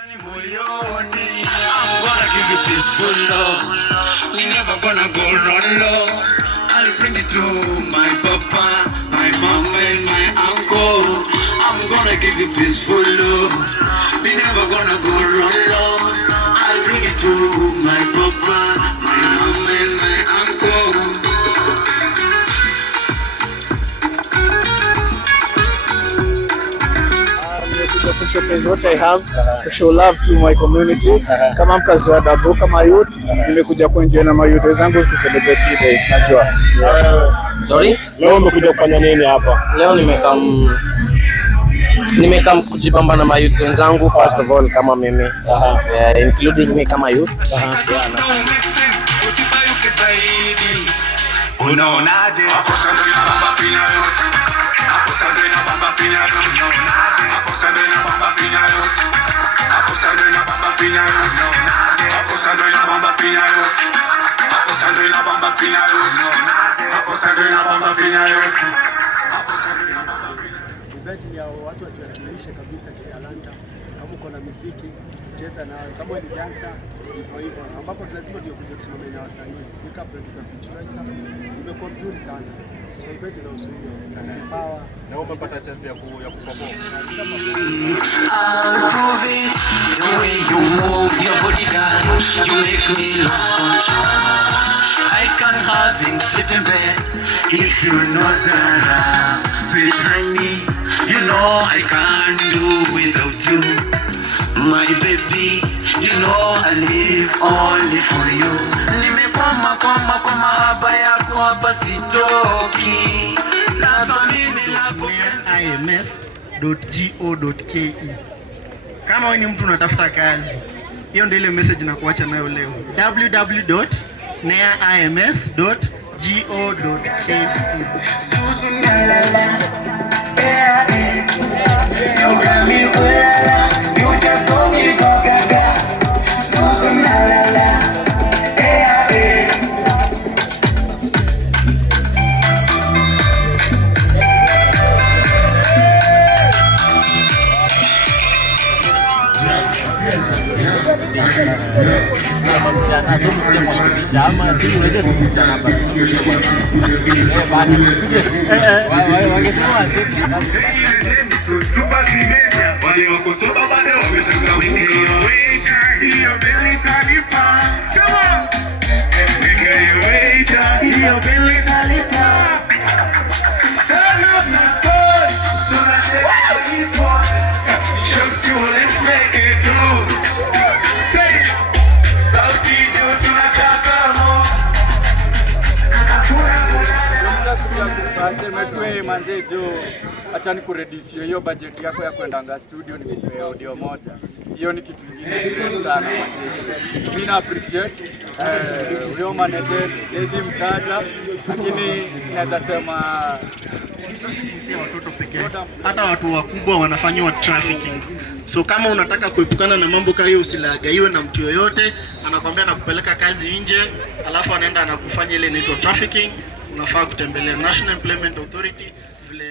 I'm gonna give you peaceful love. You're never gonna go wrong, love. I'll bring it to my papa, my mom and my uncle. I'm gonna give you peaceful love. You're never gonna go wrong, love. I'll bring it to my papa, my mom and my uncle. To showcase what I have, to show love to my community. Kama mkazi wa Dabo, kama youth, nimekuja kuenjoy na mayouth zangu to celebrate days najua. Sorry? Leo umekuja kufanya nini hapa? Leo nimekam kujipamba na mayouth wenzangu first of all kama mimi. Including me kama youth. Unaonaje? Hapo sasa ina bamba fina yote. Hapo sasa ina bamba fina yote. Unaonaje? Hapo sasa ina bamba fina yote. Hapo sasa ina bamba fina yote. Unaonaje? Hapo sasa ina bamba fina yote. Hapo sasa ina bamba fina yote. Unaonaje? Hapo sasa ina bamba fina yote. Hapo sasa ina bamba fina yote. Ibadi ya watu wajielimishe kabisa kitalanta. Kama uko na muziki, cheza na kama ni dancer, hivyo ambapo lazima ndio kuja kusimama na wasanii. Nika producer feature imekuwa mzuri sana. So ibadi na usaidio na power Na umepata chance ya kuperform. I'll prove it. The way you move your body, girl, you make me lose control. I can't have things sleep in bed if you're not around. Behind me, you know I can't do without you. My baby, you know I live only for you. Nimekwama kwa mahaba yako hapa sitoki. Nathamini lako ims.go.ke. Kama wewe ni mtu unatafuta kazi, hiyo ndio ile message na kuacha nayo leo. www.ims.go.ke. Kama mchana sio mtemo ama sio unaweza mchana hapa. Bana tusikuje. Wangesema wale wako soba bado wametanga wingi hiyo belly talipa. Come on. Nigga you wait hiyo belly talipa. Turn up the score. Tunacheza this one. Show you let's make it go. Say sauti juu tunataka mo. Tumetue manze jo, acha nikuredisio hiyo budget yako ya kwendanga studio nikupe audio moja. Hiyo ni kitu kingine great sana manze. Mimi na appreciate huyo manager hizi mtaja, lakini naweza sema si watoto pekee, hata watu wakubwa wanafanywa trafficking. So kama unataka kuepukana na mambo kama hiyo, usilagaiwe na mtu yoyote anakuambia nakupeleka kazi nje, alafu anaenda anakufanya ile inaitwa trafficking. Unafaa kutembelea National Employment Authority vile